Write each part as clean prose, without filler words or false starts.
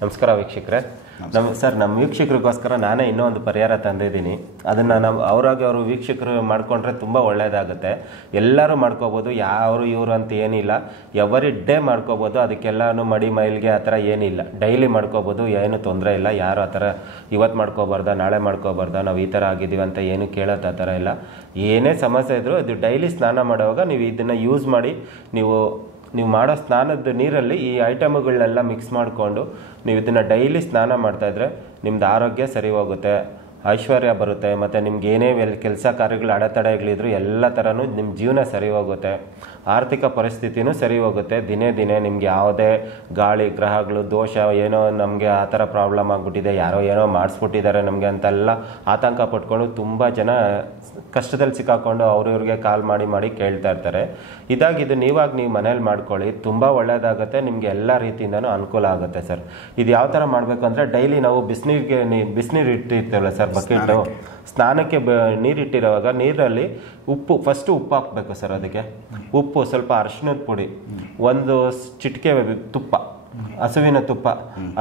ನಮಸ್ಕಾರ ವೀಕ್ಷಕರೇ. ನಮ್ಮ ವೀಕ್ಷಕರಿಗೋಸ್ಕರ ನಾನೇ ಇನ್ನೊಂದು ಪರಿಹಾರ ತಂದಿದ್ದೀನಿ. ಅದನ್ನು ಅವರು ವೀಕ್ಷಕರು ಮಾಡಿಕೊಂಡ್ರೆ ತುಂಬ ಒಳ್ಳೆಯದಾಗುತ್ತೆ. ಎಲ್ಲರೂ ಮಾಡ್ಕೋಬೋದು, ಯಾರು ಇವರು ಅಂತ ಏನಿಲ್ಲ, ಎವರಿ ಡೇ ಮಾಡ್ಕೋಬೋದು. ಅದಕ್ಕೆಲ್ಲನೂ ಮಡಿ ಮೈಲ್ಗೆ ಆ ಥರ ಏನಿಲ್ಲ, ಡೈಲಿ ಮಾಡ್ಕೋಬೋದು, ಏನು ತೊಂದರೆ ಇಲ್ಲ. ಯಾರು ಆ ಥರ ಇವತ್ತು ಮಾಡ್ಕೋಬಾರ್ದ, ನಾಳೆ ಮಾಡ್ಕೋಬಾರ್ದ, ನಾವು ಈ ಥರ ಆಗಿದ್ದೀವಿ ಅಂತ ಏನು ಕೇಳೋದು ಆ ಥರ ಇಲ್ಲ. ಏನೇ ಸಮಸ್ಯೆ ಇದ್ದರೂ ಅದು ಡೈಲಿ ಸ್ನಾನ ಮಾಡುವಾಗ ನೀವು ಇದನ್ನು ಯೂಸ್ ಮಾಡಿ, ನೀವು ಮಾಡೋ ಸ್ನಾನದ ನೀರಲ್ಲಿ ಈ ಐಟಮ್ಗಳನ್ನೆಲ್ಲ ಮಿಕ್ಸ್ ಮಾಡಿಕೊಂಡು ನೀವು ಇದನ್ನು ಡೈಲಿ ಸ್ನಾನ ಮಾಡ್ತಾಯಿದ್ರೆ ನಿಮ್ಮದು ಆರೋಗ್ಯ ಸರಿ ಹೋಗುತ್ತೆ, ಐಶ್ವರ್ಯ ಬರುತ್ತೆ. ಮತ್ತು ನಿಮ್ಗೆ ಏನೇ ಕೆಲಸ ಕಾರ್ಯಗಳು ಅಡೆತಡೆಗಳಿದ್ರು ಎಲ್ಲ ಥರನೂ ನಿಮ್ಮ ಜೀವನ ಸರಿ ಹೋಗುತ್ತೆ, ಆರ್ಥಿಕ ಪರಿಸ್ಥಿತಿನೂ ಸರಿ ಹೋಗುತ್ತೆ. ದಿನೇ ದಿನೇ ನಿಮ್ಗೆ ಯಾವುದೇ ಗಾಳಿ ಗ್ರಹಗಳು ದೋಷ ಏನೋ ನಮಗೆ ಆ ಥರ ಪ್ರಾಬ್ಲಮ್ ಆಗಿಬಿಟ್ಟಿದೆ, ಯಾರೋ ಏನೋ ಮಾಡಿಸ್ಬಿಟ್ಟಿದ್ದಾರೆ ನಮಗೆ ಅಂತೆಲ್ಲ ಆತಂಕ ಪಟ್ಕೊಂಡು ತುಂಬ ಜನ ಕಷ್ಟದಲ್ಲಿ ಸಿಕ್ಕಾಕೊಂಡು ಅವ್ರಿವ್ರಿಗೆ ಕಾಲ್ ಮಾಡಿ ಕೇಳ್ತಾ ಇರ್ತಾರೆ. ಇದು ನೀವು ಮನೇಲಿ ಮಾಡ್ಕೊಳ್ಳಿ, ತುಂಬ ಒಳ್ಳೆಯದಾಗುತ್ತೆ, ನಿಮಗೆ ಎಲ್ಲ ರೀತಿಯಿಂದನೂ ಅನುಕೂಲ ಆಗುತ್ತೆ ಸರ್. ಇದು ಯಾವ ಥರ ಮಾಡಬೇಕು ಅಂದರೆ, ಡೈಲಿ ನಾವು ಬಿಸಿನೀರು ಇಟ್ಟಿರ್ತೀವಲ್ಲ ಸರ್, ಬಕೆಟು ಸ್ನಾನಕ್ಕೆ ನೀರಿಟ್ಟಿರುವಾಗ ನೀರಲ್ಲಿ ಫಸ್ಟು ಉಪ್ಪು ಹಾಕಬೇಕು ಸರ್. ಅದಕ್ಕೆ ಉಪ್ಪು, ಸ್ವಲ್ಪ ಅರಿಶಿಣದ ಪುಡಿ, ಒಂದು ಚಿಟಿಕೆ ತುಪ್ಪ, ಹಸುವಿನ ತುಪ್ಪ,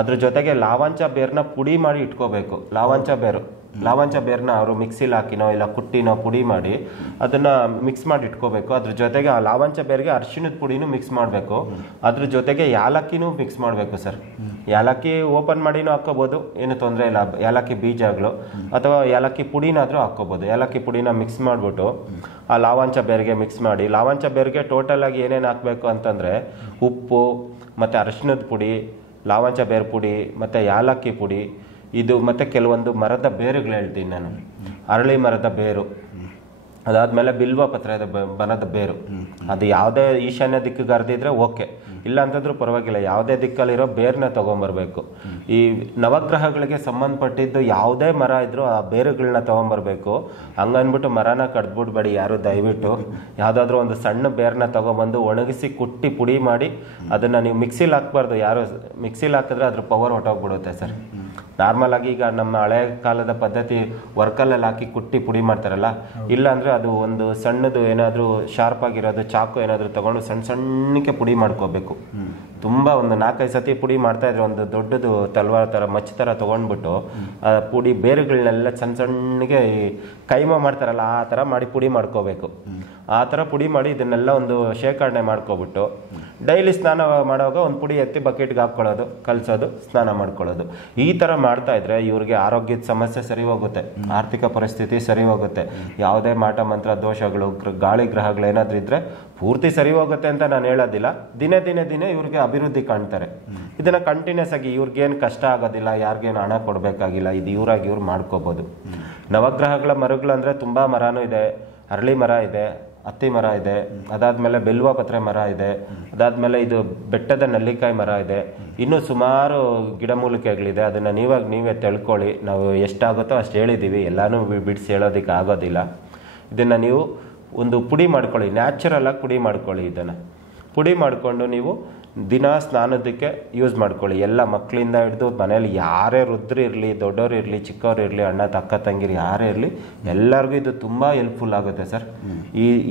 ಅದ್ರ ಜೊತೆಗೆ ಲಾವಂಚ ಬೇರ್ನ ಪುಡಿ ಮಾಡಿ ಇಟ್ಕೋಬೇಕು. ಲಾವಂಚ ಬೇರ್ನ ಅವರು ಮಿಕ್ಸಿಲಿ ಹಾಕಿನೋ ಇಲ್ಲ ಕುಟ್ಟಿನೋ ಪುಡಿ ಮಾಡಿ ಅದನ್ನು ಮಿಕ್ಸ್ ಮಾಡಿ ಇಟ್ಕೋಬೇಕು. ಅದ್ರ ಜೊತೆಗೆ ಆ ಲಾವಂಚ ಬೇರ್ಗೆ ಅರಿಶಿಣದ ಪುಡಿನೂ ಮಿಕ್ಸ್ ಮಾಡಬೇಕು. ಅದ್ರ ಜೊತೆಗೆ ಯಾಲಕ್ಕಿನೂ ಮಿಕ್ಸ್ ಮಾಡಬೇಕು ಸರ್. ಯಾಲಕ್ಕಿ ಓಪನ್ ಮಾಡಿನೂ ಹಾಕ್ಕೋಬೋದು, ಏನು ತೊಂದರೆ ಇಲ್ಲ. ಯಾಲಕ್ಕಿ ಬೀಜಗಳು ಅಥವಾ ಯಾಲಕ್ಕಿ ಪುಡಿನಾದರೂ ಹಾಕ್ಕೋಬೋದು. ಯಾಲಕ್ಕಿ ಪುಡಿನ ಮಿಕ್ಸ್ ಮಾಡಿಬಿಟ್ಟು ಆ ಲಾವಂಚ ಬೇರ್ಗೆ ಮಿಕ್ಸ್ ಮಾಡಿ, ಲಾವಂಚ ಬೇರ್ಗೆ ಟೋಟಲಾಗಿ ಏನೇನು ಹಾಕಬೇಕು ಅಂತಂದರೆ ಉಪ್ಪು ಮತ್ತು ಅರಿಶಿಣದ ಪುಡಿ, ಲಾವಂಚ ಬೇರು ಪುಡಿ ಮತ್ತು ಯಾಲಕ್ಕಿ ಪುಡಿ, ಇದು ಮತ್ತು ಕೆಲವೊಂದು ಮರದ ಬೇರುಗಳು ಹೇಳ್ತೀನಿ ನಾನು. ಅರಳಿ ಮರದ ಬೇರು, ಅದಾದಮೇಲೆ ಬಿಲ್ವ ಪತ್ರದ ಬನದ ಬೇರು. ಅದು ಯಾವುದೇ ಈಶಾನ್ಯ ದಿಕ್ಕಿಗೆ ಹರಿದಿದ್ರೆ ಓಕೆ, ಇಲ್ಲ ಅಂತಂದ್ರೂ ಪರವಾಗಿಲ್ಲ, ಯಾವುದೇ ದಿಕ್ಕಲ್ಲಿರೋ ಬೇರನ್ನ ತೊಗೊಂಬರ್ಬೇಕು. ಈ ನವಗ್ರಹಗಳಿಗೆ ಸಂಬಂಧಪಟ್ಟಿದ್ದು ಯಾವುದೇ ಮರ ಇದ್ರೂ ಆ ಬೇರುಗಳನ್ನ ತೊಗೊಂಬರ್ಬೇಕು. ಹಂಗನ್ಬಿಟ್ಟು ಮರನ ಕಡ್ದ್ಬಿಡ್ಬೇಡಿ ಯಾರು, ದಯವಿಟ್ಟು. ಯಾವುದಾದ್ರೂ ಒಂದು ಸಣ್ಣ ಬೇರನ್ನ ತೊಗೊಂಬಂದು ಒಣಗಿಸಿ ಕುಟ್ಟಿ ಪುಡಿ ಮಾಡಿ ಅದನ್ನು ನೀವು ಮಿಕ್ಸಿಲಿ ಹಾಕ್ಬಾರ್ದು. ಯಾರು ಮಿಕ್ಸಿಲಿ ಹಾಕಿದ್ರೆ ಅದ್ರ ಪವರ್ ಹೊಟ್ಟೋಗ್ಬಿಡುತ್ತೆ ಸರ್. ನಾರ್ಮಲ್ ಆಗಿ ಈಗ ನಮ್ಮ ಹಳೆ ಕಾಲದ ಪದ್ಧತಿ ವರ್ಕಲ್ಲಲ್ಲಿ ಹಾಕಿ ಕುಟ್ಟಿ ಪುಡಿ ಮಾಡ್ತಾರಲ್ಲ, ಇಲ್ಲ ಅಂದರೆ ಅದು ಒಂದು ಸಣ್ಣದು ಏನಾದರೂ ಶಾರ್ಪ್ ಆಗಿರೋದು ಚಾಕು ಏನಾದರೂ ತೊಗೊಂಡು ಸಣ್ಣಕ್ಕೆ ಪುಡಿ ಮಾಡ್ಕೋಬೇಕು. ತುಂಬ ಒಂದು 4-5 ಸತಿ ಪುಡಿ ಮಾಡ್ತಾಯಿದ್ರೆ ಒಂದು ದೊಡ್ಡದು ತಲ್ವಾರ್ ಥರ ಮಚ್ಚ ಥರ ತೊಗೊಂಡ್ಬಿಟ್ಟು ಆ ಪುಡಿ ಬೇರುಗಳನ್ನೆಲ್ಲ ಸಣ್ಣಗೆ ಕೈಮ ಮಾಡ್ತಾರಲ್ಲ ಆ ಥರ ಮಾಡಿ ಪುಡಿ ಮಾಡ್ಕೋಬೇಕು. ಆ ಥರ ಪುಡಿ ಮಾಡಿ ಇದನ್ನೆಲ್ಲ ಒಂದು ಶೇಖರಣೆ ಮಾಡ್ಕೊಬಿಟ್ಟು ಡೈಲಿ ಸ್ನಾನ ಮಾಡುವಾಗ ಒಂದು ಪುಡಿ ಎತ್ತಿ ಬಕೆಟ್ಗೆ ಹಾಕ್ಕೊಳ್ಳೋದು, ಕಲಸೋದು, ಸ್ನಾನ ಮಾಡ್ಕೊಳ್ಳೋದು. ಈ ಥರ ಮಾಡ್ತಾಯಿದ್ರೆ ಇವ್ರಿಗೆ ಆರೋಗ್ಯದ ಸಮಸ್ಯೆ ಸರಿ ಹೋಗುತ್ತೆ, ಆರ್ಥಿಕ ಪರಿಸ್ಥಿತಿ ಸರಿ ಹೋಗುತ್ತೆ. ಯಾವುದೇ ಮಾಟ ಮಂತ್ರ ದೋಷಗಳು ಗಾಳಿ ಗ್ರಹಗಳು ಏನಾದರೂ ಇದ್ದರೆ ಪೂರ್ತಿ ಸರಿ ಹೋಗುತ್ತೆ ಅಂತ ನಾನು ಹೇಳೋದಿಲ್ಲ. ದಿನೇ ಇವ್ರಿಗೆ ಅಭಿವೃದ್ಧಿ ಕಾಣ್ತಾರೆ. ಇದನ್ನು ಕಂಟಿನ್ಯೂಸ್ ಆಗಿ ಇವ್ರಿಗೇನು ಕಷ್ಟ ಆಗೋದಿಲ್ಲ, ಯಾರಿಗೇನು ಹಣ ಕೊಡಬೇಕಾಗಿಲ್ಲ, ಇದು ಇವ್ರು ಮಾಡ್ಕೋಬೋದು. ನವಗ್ರಹಗಳ ಮರಗಳಂದರೆ ತುಂಬ ಮರನೂ ಇದೆ. ಅರಳಿ ಮರ ಇದೆ, ಹತ್ತಿ ಮರ ಇದೆ, ಅದಾದಮೇಲೆ ಬೆಲ್ವ ಪತ್ರೆ ಮರ ಇದೆ, ಅದಾದಮೇಲೆ ಇದು ಬೆಟ್ಟದ ನೆಲ್ಲಿಕಾಯಿ ಮರ ಇದೆ, ಇನ್ನೂ ಸುಮಾರು ಗಿಡಮೂಲಿಕೆಗಳಿದೆ. ಅದನ್ನು ನೀವೇ ತಿಳ್ಕೊಳ್ಳಿ. ನಾವು ಎಷ್ಟಾಗುತ್ತೋ ಅಷ್ಟು ಹೇಳಿದ್ದೀವಿ, ಎಲ್ಲನೂ ಬಿಡಿಸಿ ಹೇಳೋದಕ್ಕೆ ಆಗೋದಿಲ್ಲ. ಇದನ್ನು ನೀವು ಒಂದು ಪುಡಿ ಮಾಡ್ಕೊಳ್ಳಿ, ನ್ಯಾಚುರಲಾಗಿ ಪುಡಿ ಮಾಡ್ಕೊಳ್ಳಿ. ಇದನ್ನು ಪುಡಿ ಮಾಡಿಕೊಂಡು ನೀವು ದಿನ ಸ್ನಾನದಕ್ಕೆ ಯೂಸ್ ಮಾಡ್ಕೊಳ್ಳಿ. ಎಲ್ಲ ಮಕ್ಕಳಿಂದ ಹಿಡಿದು ಮನೇಲಿ ಯಾರೇ ವೃದ್ಧರು ಇರಲಿ, ದೊಡ್ಡವರು ಇರಲಿ, ಚಿಕ್ಕವರು ಇರಲಿ, ಅಣ್ಣ ತಕ್ಕ ತಂಗಿರು ಯಾರೇ ಇರಲಿ, ಎಲ್ಲರಿಗೂ ಇದು ತುಂಬ ಹೆಲ್ಪ್ಫುಲ್ ಆಗುತ್ತೆ ಸರ್.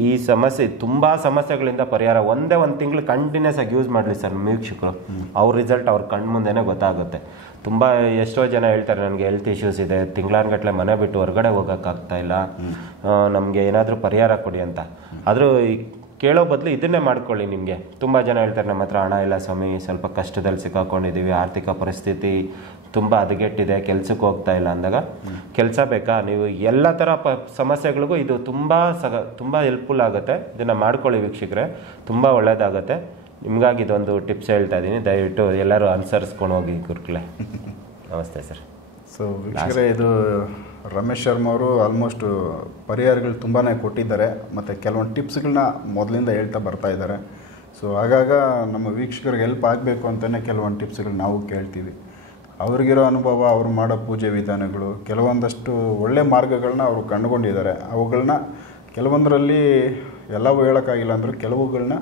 ಈ ಸಮಸ್ಯೆ ತುಂಬ ಸಮಸ್ಯೆಗಳಿಂದ ಪರಿಹಾರ. ಒಂದು ತಿಂಗಳು ಕಂಟಿನ್ಯೂಸ್ ಆಗಿ ಯೂಸ್ ಮಾಡಲಿ ಸರ್ ವೀಕ್ಷಕರು. ಅವ್ರ ರಿಸಲ್ಟ್ ಅವ್ರ ಕಣ್ಮುಂದೆನೇ ಗೊತ್ತಾಗುತ್ತೆ. ತುಂಬ ಎಷ್ಟೋ ಜನ ಹೇಳ್ತಾರೆ ನನಗೆ ಹೆಲ್ತ್ ಇಶ್ಯೂಸ್ ಇದೆ, ತಿಂಗಳಾನ್ಗಟ್ಲೆ ಮನೆ ಬಿಟ್ಟು ಹೊರಗಡೆ ಹೋಗೋಕ್ಕಾಗ್ತಾ ಇಲ್ಲ, ನಮಗೆ ಏನಾದರೂ ಪರಿಹಾರ ಕೊಡಿ ಅಂತ. ಆದರೂ ಕೇಳೋ ಬದಲು ಇದನ್ನೇ ಮಾಡ್ಕೊಳ್ಳಿ. ನಿಮಗೆ ತುಂಬ ಜನ ಹೇಳ್ತಾರೆ ನಮ್ಮ ಹತ್ರ ಹಣ ಇಲ್ಲ ಸ್ವಾಮಿ, ಸ್ವಲ್ಪ ಕಷ್ಟದಲ್ಲಿ ಸಿಕ್ಕಾಕೊಂಡಿದ್ದೀವಿ, ಆರ್ಥಿಕ ಪರಿಸ್ಥಿತಿ ತುಂಬ ಹದಗೆಟ್ಟಿದೆ, ಕೆಲ್ಸಕ್ಕೆ ಹೋಗ್ತಾ ಇಲ್ಲ ಅಂದಾಗ, ಕೆಲಸ ಬೇಕಾ? ನೀವು ಎಲ್ಲ ಥರ ಸಮಸ್ಯೆಗಳಿಗೂ ಇದು ತುಂಬ ಹೆಲ್ಪ್ಫುಲ್ ಆಗುತ್ತೆ. ಇದನ್ನು ಮಾಡ್ಕೊಳ್ಳಿ ವೀಕ್ಷಕರೇ, ತುಂಬ ಒಳ್ಳೆಯದಾಗುತ್ತೆ. ನಿಮಗಾಗಿ ಇದೊಂದು ಟಿಪ್ಸ್ ಹೇಳ್ತಾ ಇದ್ದೀನಿ, ದಯವಿಟ್ಟು ಎಲ್ಲರೂ ಅನುಸರಿಸ್ಕೊಂಡು ಹೋಗಿ ಗುರುಗಳೇ. ನಮಸ್ತೆ ಸರ್. ಸೊ ವೀಕ್ಷಕರೇ, ಇದು ರಮೇಶ್ ಶರ್ಮಾ ಅವರು ಆಲ್ಮೋಸ್ಟ್ ಪರಿಹಾರಗಳು ತುಂಬಾ ಕೊಟ್ಟಿದ್ದಾರೆ ಮತ್ತು ಕೆಲವೊಂದು ಟಿಪ್ಸ್ಗಳನ್ನ ಮೊದಲಿಂದ ಹೇಳ್ತಾ ಬರ್ತಾ ಇದ್ದಾರೆ. ಸೊ ಆಗಾಗ ನಮ್ಮ ವೀಕ್ಷಕರಿಗೆ ಹೆಲ್ಪ್ ಆಗಬೇಕು ಅಂತಲೇ ಕೆಲವೊಂದು ಟಿಪ್ಸ್ಗಳು ನಾವು ಕೇಳ್ತೀವಿ. ಅವ್ರಿಗಿರೋ ಅನುಭವ, ಅವ್ರು ಮಾಡೋ ಪೂಜೆ ವಿಧಾನಗಳು, ಕೆಲವೊಂದಷ್ಟು ಒಳ್ಳೆ ಮಾರ್ಗಗಳನ್ನ ಅವರು ಕಂಡುಕೊಂಡಿದ್ದಾರೆ. ಅವುಗಳನ್ನ ಕೆಲವೊಂದರಲ್ಲಿ ಎಲ್ಲವೂ ಹೇಳೋಕ್ಕಾಗಿಲ್ಲ ಅಂದರೂ ಕೆಲವುಗಳನ್ನ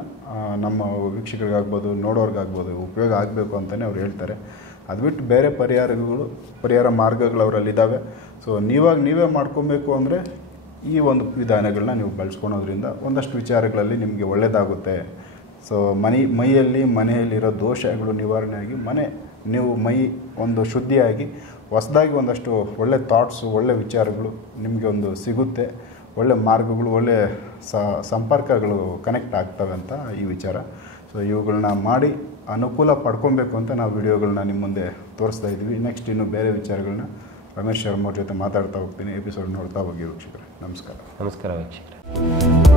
ನಮ್ಮ ವೀಕ್ಷಕರಿಗಾಗ್ಬೋದು, ನೋಡೋರ್ಗಾಗ್ಬೋದು ಉಪಯೋಗ ಆಗಬೇಕು ಅಂತಲೇ ಅವ್ರು ಹೇಳ್ತಾರೆ. ಅದು ಬಿಟ್ಟು ಬೇರೆ ಪರಿಹಾರ ಮಾರ್ಗಗಳು ಅವರಲ್ಲಿದ್ದಾವೆ. ಸೊ ನೀವೇ ಮಾಡ್ಕೊಬೇಕು ಅಂದರೆ ಈ ಒಂದು ವಿಧಾನಗಳನ್ನ ನೀವು ಬಳಸ್ಕೊಳೋದ್ರಿಂದ ಒಂದಷ್ಟು ವಿಚಾರಗಳಲ್ಲಿ ನಿಮಗೆ ಒಳ್ಳೆಯದಾಗುತ್ತೆ. ಸೊ ಮನೆಯಲ್ಲಿರೋ ದೋಷಗಳು ನಿವಾರಣೆಯಾಗಿ ಮನೆ ನೀವು ಮೈ ಒಂದು ಶುದ್ಧಿಯಾಗಿ ಹೊಸದಾಗಿ ಒಂದಷ್ಟು ಒಳ್ಳೆ ಥಾಟ್ಸು ಒಳ್ಳೆ ವಿಚಾರಗಳು ನಿಮಗೆ ಒಂದು ಸಿಗುತ್ತೆ, ಒಳ್ಳೆ ಮಾರ್ಗಗಳು, ಒಳ್ಳೆ ಸಂಪರ್ಕಗಳು ಕನೆಕ್ಟ್ ಆಗ್ತವೆ ಅಂತ ಈ ವಿಚಾರ. ಸೊ ಇವುಗಳನ್ನ ಮಾಡಿ ಅನುಕೂಲ ಪಡ್ಕೊಬೇಕು ಅಂತ ನಾವು ವಿಡಿಯೋಗಳನ್ನ ನಿಮ್ಮ ಮುಂದೆ ತೋರಿಸ್ತಾ ಇದ್ವಿ. ನೆಕ್ಸ್ಟ್ ಇನ್ನು ಬೇರೆ ವಿಚಾರಗಳನ್ನ ರಮೇಶ್ ಶರ್ಮ ಅವ್ರ ಜೊತೆ ಮಾತಾಡ್ತಾ ಹೋಗ್ತೀನಿ. ಎಪಿಸೋಡ್ ನೋಡ್ತಾ ಹೋಗಿ ವೀಕ್ಷಕರೇ. ನಮಸ್ಕಾರ. ನಮಸ್ಕಾರ ವೀಕ್ಷಕರೇ.